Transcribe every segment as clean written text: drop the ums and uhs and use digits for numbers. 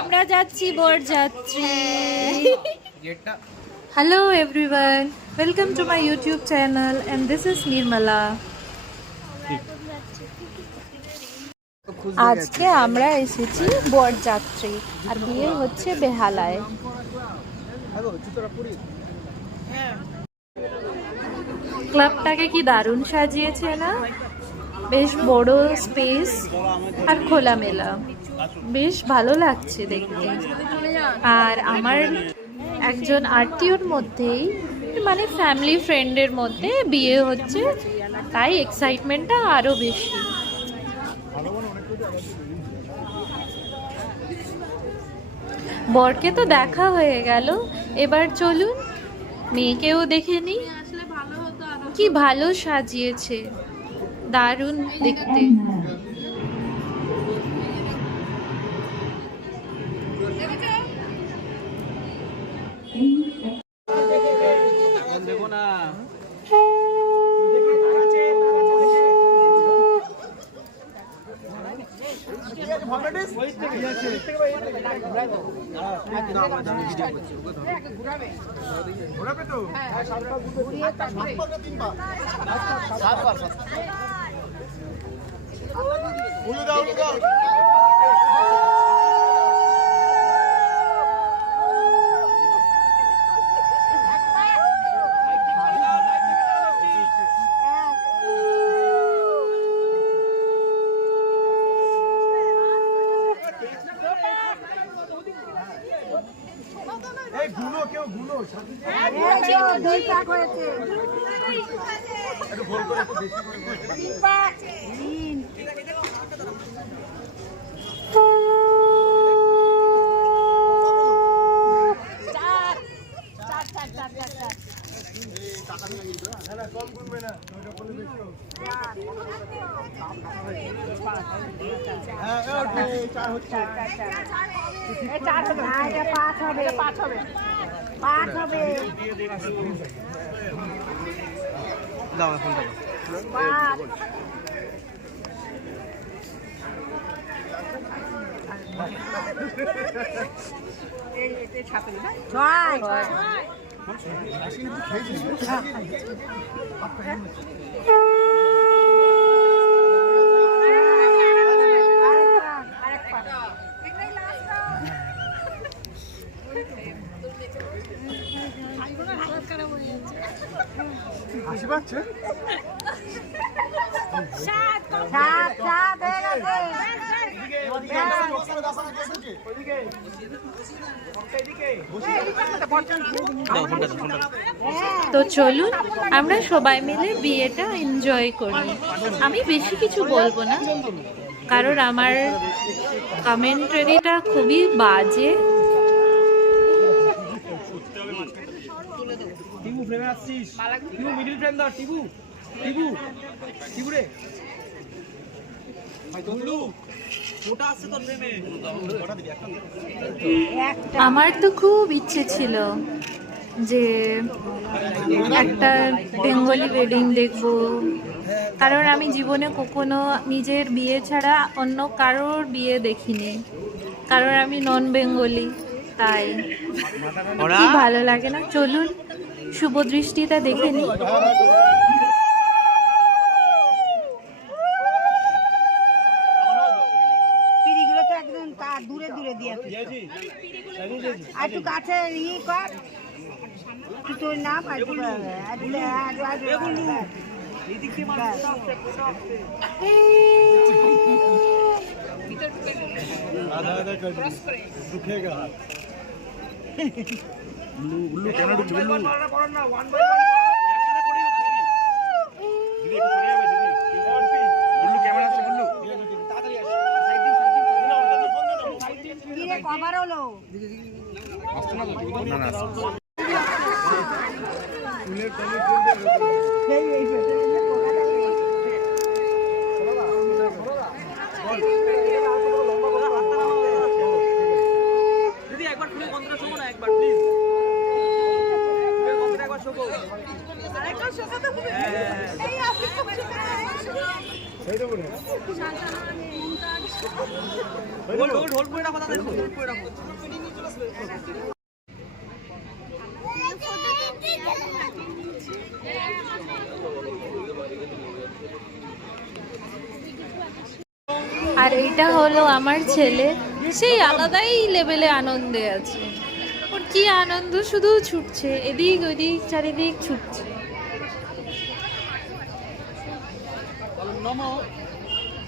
আমরা যাচ্ছি বরযাত্রী। Hello everyone, welcome to my YouTube channel and this is Nirmala. আজকে আমরা এসেছি বরযাত্রী আর বিয়ে হচ্ছে বেহালায়। ক্লাবটাকে কি দারুণ সাজিয়েছে না, বেশ বড় স্পেস আর খোলামেলা, বেশ ভালো লাগছে দেখতে। আর আমার একজন আত্মীয়র মধ্যেই মানে ফ্যামিলি ফ্রেন্ডের মধ্যে বিয়ে হচ্ছে, তাই এক্সাইটমেন্টটা আরো বেশি। বরকে তো দেখা হয়ে গেল, এবার চলুন মেয়েকেও দেখে নিই। কি ভালো সাজিয়েছে, দারুণ দেখতে। তো চলুন আমরা সবাই মিলে বিয়েটা এনজয় করি। আমি বেশি কিছু বলবো না, কারণ আমার কমেন্টারিটা খুবই বাজে। আমার তো খুব ইচ্ছে ছিল যে একটা বেঙ্গলি ওয়েডিং দেখব, কারণ আমি জীবনে কখনো নিজের বিয়ে ছাড়া অন্য কারোর বিয়ে দেখিনি, কারণ আমি নন বেঙ্গলি। তাই কি ভালো লাগে না। চলুন শুভ দৃষ্টিটা দেখে নিই। দূরে দূরে দিয়ে আর একটু কাছে ই কর, তোর নাম কভার হলো দিদি একবার খুলে বন্ধটা শোবো না, একবার প্লিজ বন্ধটা একবার শোবো। আরেকবার শোবো তো খুব এই আপনি খুব সেইটা বলে আর এইটা হলো আমার ছেলে, সেই আলাদাই লেভেলে আনন্দে আছে। ওর কি আনন্দ, শুধু ছুটছে এদিক ওদিক, চারিদিক ছুটছে।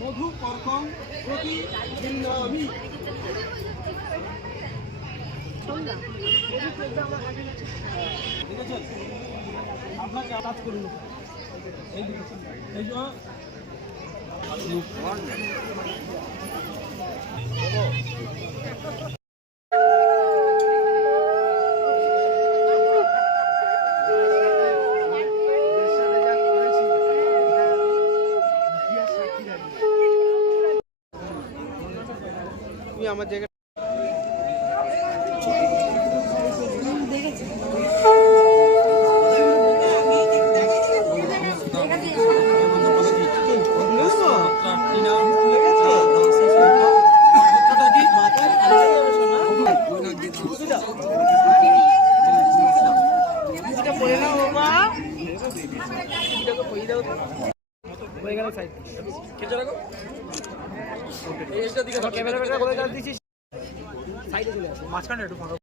মধু কর্কং প্রতি জিন্নামি। ঠিক আছে, আপনাকে কাজ করুন। এই যে তুমি আমার জায়গায় মাঝখানে একটু ফাঁকা।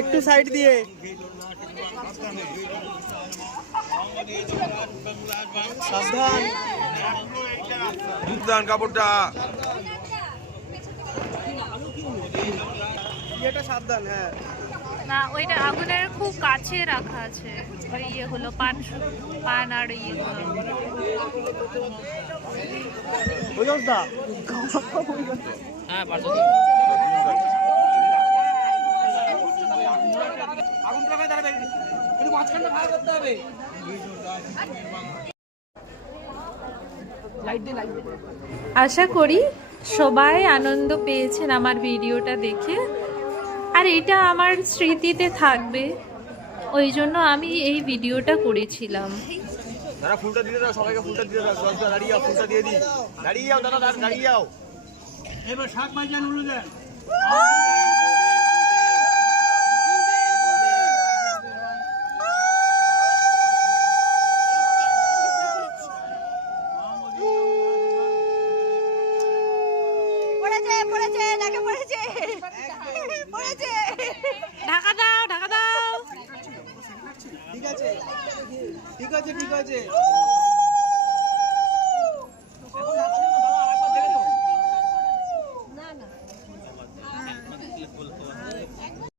একটু সাইড দিয়ে সাবধান, দুধদান কাপড়টা এটা সাবধান। হ্যাঁ না, ওইটা আগুনের খুব কাছে রাখা আছে, ওই ইয়েগুলো পান আর ইয়েগুলো। হ্যাঁ আশা করি সবাই আনন্দ পেয়েছেন আমার ভিডিওটা দেখে, আর এটা আমার স্মৃতিতে থাকবে, ওই জন্য আমি এই ভিডিওটা করেছিলাম। দাদা ফুলটা দিয়ে দাও, সবাইকে ফুলটা দিয়ে দাও। দাঁড়িয়ে যাও, ফুলটা দিয়ে দিই। দাঁড়িয়ে যাও দাদা, দাঁড়িয়ে যাও। এবার শাক ভাজা নুরু দেন। ঢাকা দাও, ঢাকা দাও। ঠিক আছে ঠিক আছে ঠিক আছে।